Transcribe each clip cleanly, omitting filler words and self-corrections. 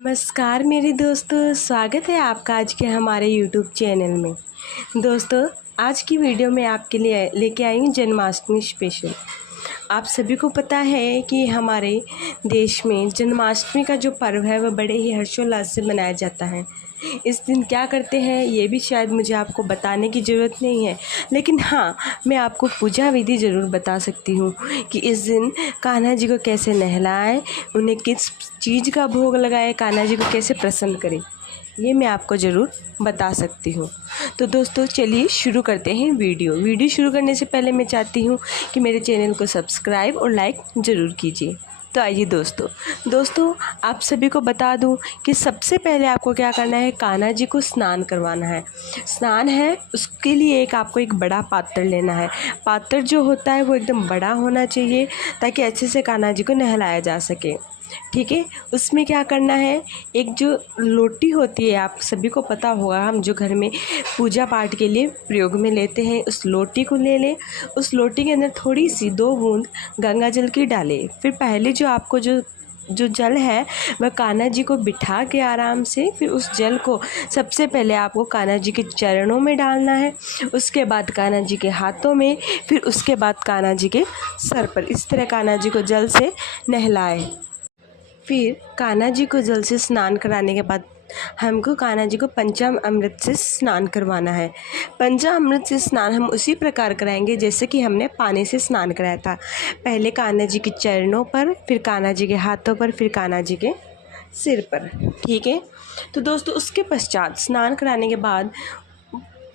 नमस्कार मेरे दोस्तों, स्वागत है आपका आज के हमारे YouTube चैनल में। दोस्तों, आज की वीडियो में आपके लिए लेके आई हूँ जन्माष्टमी स्पेशल। आप सभी को पता है कि हमारे देश में जन्माष्टमी का जो पर्व है वह बड़े ही हर्षोल्लास से मनाया जाता है। इस दिन क्या करते हैं ये भी शायद मुझे आपको बताने की ज़रूरत नहीं है, लेकिन हाँ, मैं आपको पूजा विधि ज़रूर बता सकती हूँ कि इस दिन कान्हा जी को कैसे नहलाएं, उन्हें किस चीज़ का भोग लगाए, कान्हा जी को कैसे प्रसन्न करें, ये मैं आपको ज़रूर बता सकती हूँ। तो दोस्तों चलिए शुरू करते हैं वीडियो शुरू करने से पहले मैं चाहती हूँ कि मेरे चैनल को सब्सक्राइब और लाइक ज़रूर कीजिए। तो आइए दोस्तों आप सभी को बता दूं कि सबसे पहले आपको क्या करना है, कान्हा जी को स्नान करवाना है। स्नान है उसके लिए आपको एक बड़ा पात्र लेना है। पात्र जो होता है वो एकदम बड़ा होना चाहिए ताकि अच्छे से कान्हा जी को नहलाया जा सके। ठीक है, उसमें क्या करना है, एक जो लोटी होती है, आप सभी को पता होगा, हम जो घर में पूजा पाठ के लिए प्रयोग में लेते हैं, उस लोटी को ले लें। उस लोटी के अंदर थोड़ी सी 2 बूंद गंगा जल की डालें। फिर पहले जो आपको जो जल है वह कान्हा जी को बिठा के आराम से, फिर उस जल को सबसे पहले आपको कान्हा जी के चरणों में डालना है, उसके बाद कान्हा जी के हाथों में, फिर उसके बाद कान्हा जी के सर पर। इस तरह कान्हा जी को जल से नहलाएं। फिर कान्हा जी को जल से स्नान कराने के बाद हमको कान्हा जी को पंचामृत से स्नान करवाना है। पंचामृत से स्नान हम उसी प्रकार कराएंगे जैसे कि हमने पानी से स्नान कराया था। पहले कान्हा जी के चरणों पर, फिर कान्हा जी के हाथों पर, फिर कान्हा जी के सिर पर। ठीक है, तो दोस्तों उसके पश्चात स्नान कराने के बाद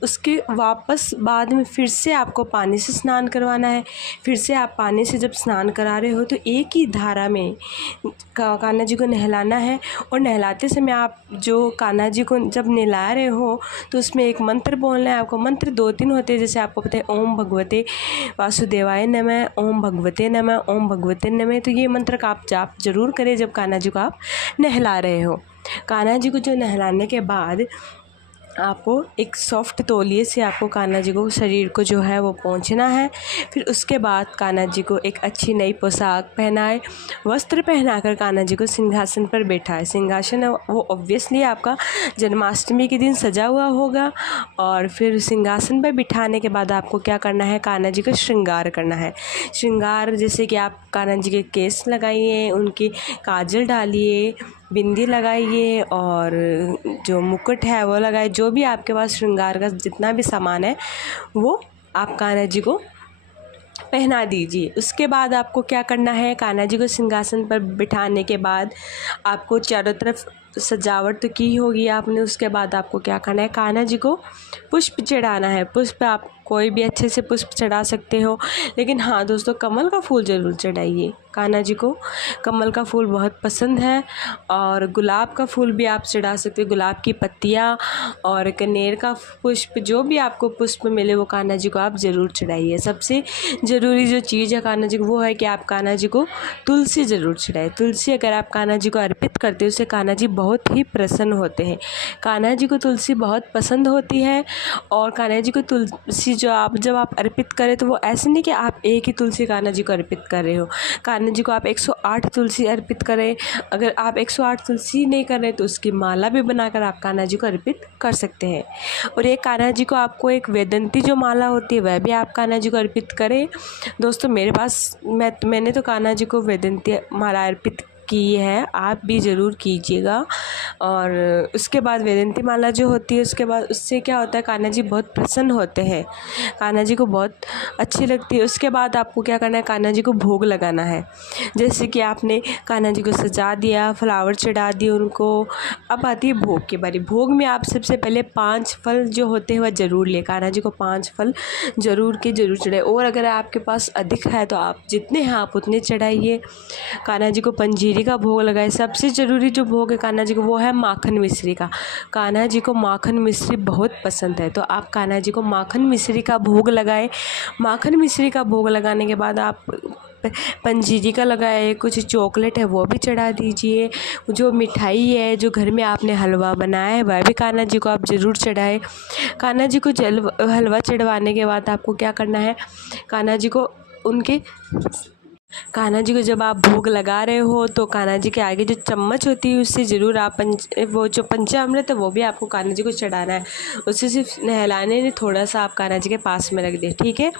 उसके वापस बाद में फिर से आपको पानी से स्नान करवाना है। फिर से आप पानी से जब स्नान करा रहे हो तो एक ही धारा में कान्हा जी को नहलाना है। और नहलाते समय आप जो कान्हा जी को जब नहला रहे हो तो उसमें एक मंत्र बोलना है आपको। मंत्र 2-3 होते हैं, जैसे आपको पता है, ओम भगवते वासुदेवाय नमः, ओम भगवते नमः, ओम भगवते नमः। तो ये मंत्र का आप जाप जरूर करें जब कान्हा जी को आप नहला रहे हो। कान्हा जी को जो नहलाने के बाद आपको एक सॉफ्ट तौलिए से आपको कान्हा जी को शरीर को जो है वो पोंछना है। फिर उसके बाद कान्हा जी को एक अच्छी नई पोशाक पहनाए, वस्त्र पहनाकर कान्हा जी को सिंहासन पर बैठाए। सिंहासन वो ऑब्वियसली आपका जन्माष्टमी के दिन सजा हुआ होगा। और फिर सिंहासन पर बिठाने के बाद आपको क्या करना है, कान्हा जी का श्रृंगार करना है। श्रृंगार जैसे कि आप कान्हा जी के केस लगाइए, उनकी काजल डालिए, बिंदी लगाइए और जो मुकुट है वो लगाइए। जो भी आपके पास श्रृंगार का जितना भी सामान है वो आप कान्हा जी को पहना दीजिए। उसके बाद आपको क्या करना है, कान्हा जी को सिंहासन पर बिठाने के बाद आपको चारों तरफ सजावट तो की होगी आपने। उसके बाद आपको क्या करना है, कान्हा जी को पुष्प चढ़ाना है। पुष्प आप कोई भी अच्छे से पुष्प चढ़ा सकते हो, लेकिन हाँ दोस्तों, कमल का फूल ज़रूर चढ़ाइए। कान्हा जी को कमल का फूल बहुत पसंद है। और गुलाब का फूल भी आप चढ़ा सकते हो, गुलाब की पत्तियाँ और कनेर का पुष्प, जो भी आपको पुष्प मिले वो कान्हा जी को आप ज़रूर चढ़ाइए। सबसे ज़रूरी जो चीज़ है कान्हा जी को वो है कि आप कान्हा जी को तुलसी ज़रूर चढ़ाएं। तुलसी अगर आप कान्हा जी को अर्पित करते हो उससे कान्हा जी बहुत ही प्रसन्न होते हैं। कान्हा जी को तुलसी बहुत पसंद होती है। और कान्हा जी को तुलसी जब आप अर्पित करें तो वो ऐसे नहीं कि आप एक ही तुलसी कान्हा जी को अर्पित कर रहे हो। कान्हा जी को आप 108 तुलसी अर्पित करें। अगर आप 108 तुलसी नहीं कर रहे तो उसकी माला भी बनाकर आप कान्हा जी को अर्पित कर सकते हैं। और एक कान्हा जी को आपको एक वेदंती जो माला होती है वह भी आप कान्हा जी को अर्पित करें। दोस्तों मेरे पास मैंने तो कान्हा जी को वेदंती माला अर्पित की है, आप भी ज़रूर कीजिएगा। और उसके बाद वेदंती माला जो होती है, उसके बाद उससे क्या होता है, कान्हा जी बहुत प्रसन्न होते हैं, कान्हा जी को बहुत अच्छी लगती है। उसके बाद आपको क्या करना है, कान्हा जी को भोग लगाना है। जैसे कि आपने कान्हा जी को सजा दिया, फ्लावर चढ़ा दिए उनको, अब आती है भोग की बारी। भोग में आप सबसे पहले 5 फल जो होते हैं वह ज़रूर लें। कान्हा जी को 5 फल ज़रूर चढ़ाए। और अगर आपके पास अधिक है तो आप जितने हैं आप उतने चढ़ाइए। कान्हा जी को पंजीरी का भोग लगाए। सबसे ज़रूरी जो भोग है कान्हा जी को वो है माखन मिश्री का। कान्हा जी को माखन मिश्री बहुत पसंद है, तो आप कान्हा जी को माखन मिश्री का भोग लगाए। माखन मिश्री का भोग लगाने के बाद आप पंजीरी का लगाए, कुछ चॉकलेट है वो भी चढ़ा दीजिए। जो मिठाई है, जो घर में आपने हलवा बनाया है वह भी कान्हा जी को आप ज़रूर चढ़ाए। कान्हा जी को हलवा चढ़वाने के बाद आपको क्या करना है, कान्हा जी को उनके कान्हा जी को जब आप भोग लगा रहे हो तो कान्हा जी के आगे जो चम्मच होती है उससे ज़रूर आप वो जो पंचामृत है वो भी आपको कान्हा जी को चढ़ाना है। उससे सिर्फ नहलाने में थोड़ा सा आप कान्हा जी के पास में रख दें, ठीक है।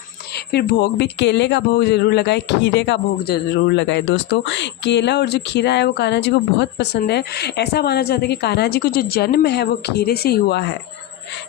फिर भोग भी केले का भोग ज़रूर लगाए, खीरे का भोग ज़रूर लगाए। दोस्तों, केला और जो खीरा है वो कान्हा जी को बहुत पसंद है। ऐसा माना जाता है कि कान्हा जी को जो जन्म है वो खीरे से ही हुआ है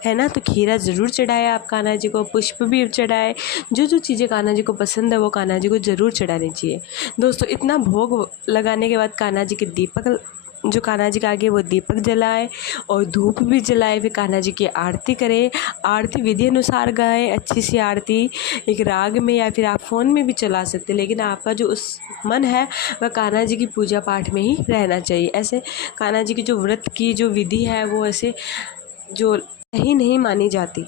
ना। तो खीरा ज़रूर चढ़ाए आप कान्हा जी को, पुष्प भी चढ़ाए। जो जो चीज़ें कान्हा जी को पसंद है वो कान्हा जी को ज़रूर चढ़ानी चाहिए। दोस्तों, इतना भोग लगाने के बाद कान्हा जी के दीपक जो कान्हा जी के आगे वो दीपक जलाए और धूप भी जलाए। फिर कान्हा जी की आरती करें। आरती विधि अनुसार गाएं, अच्छी सी आरती एक राग में, या फिर आप फ़ोन में भी चला सकते हैं, लेकिन आपका जो उस मन है वह कान्हा जी की पूजा पाठ में ही रहना चाहिए। ऐसे कान्हा जी की जो व्रत की जो विधि है वो ऐसे जो सही नहीं मानी जाती।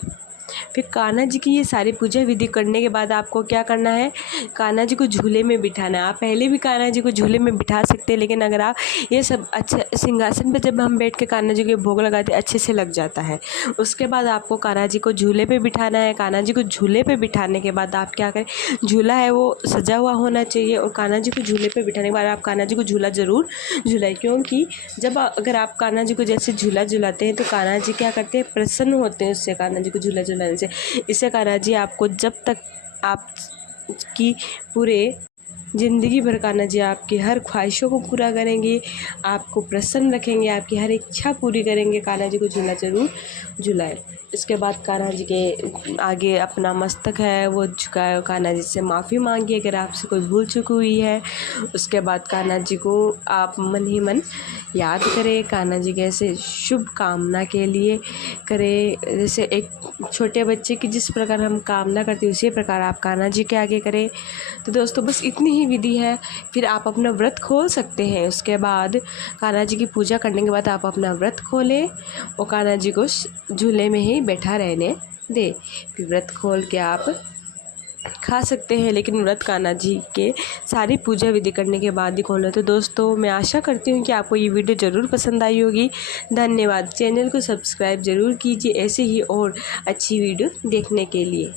फिर कान्हा जी की ये सारी पूजा विधि करने के बाद आपको क्या करना है, कान्हा जी को झूले में बिठाना है। आप पहले भी कान्हा जी को झूले में बिठा सकते हैं, लेकिन अगर आप ये सब अच्छे सिंहासन पर जब हम बैठ के कान्हा जी के भोग लगाते हैं अच्छे से लग जाता है। उसके बाद आपको कान्हा जी को झूले पे बिठाना है। कान्हा जी को झूले पे बिठाने के बाद आप क्या करें, झूला है वो सजा हुआ होना चाहिए, और कान्हा जी को झूले पे बिठाने के बाद आप कान्हा जी को झूला ज़रूर झुलाएं। क्योंकि जब अगर आप कान्हा जी को जैसे झूला झुलाते हैं तो कान्हा जी क्या करते हैं, प्रसन्न होते हैं उससे, कान्हा जी को झूला झुलाने से। इससे कान्हा जी आपको जब तक आप की पूरे ज़िंदगी भर कान्हा जी आपकी हर ख्वाहिशों को पूरा करेंगे, आपको प्रसन्न रखेंगे, आपकी हर इच्छा पूरी करेंगे। कान्हा जी को झूला ज़रूर झुलाएं। इसके बाद कान्हा जी के आगे अपना मस्तक है वो झुकाए, कान्हा जी से माफ़ी मांगिए अगर आपसे कोई भूल चूक हुई है। उसके बाद कान्हा जी को आप मन ही मन याद करें। कान्हा जी के ऐसे शुभ कामना के लिए करें, जैसे एक छोटे बच्चे की जिस प्रकार हम कामना करते हैं उसी प्रकार आप कान्हा जी के आगे करें। तो दोस्तों, बस इतनी ही विधि है, फिर आप अपना व्रत खोल सकते हैं। उसके बाद कान्हा जी की पूजा करने के बाद आप अपना व्रत खोलें और कान्हा जी को झूले में ही बैठा रहने दें। फिर व्रत खोल के आप खा सकते हैं, लेकिन व्रत कान्हा जी के सारी पूजा विधि करने के बाद ही खोलें। तो दोस्तों, मैं आशा करती हूँ कि आपको ये वीडियो ज़रूर पसंद आई होगी। धन्यवाद। चैनल को सब्सक्राइब ज़रूर कीजिए ऐसे ही और अच्छी वीडियो देखने के लिए।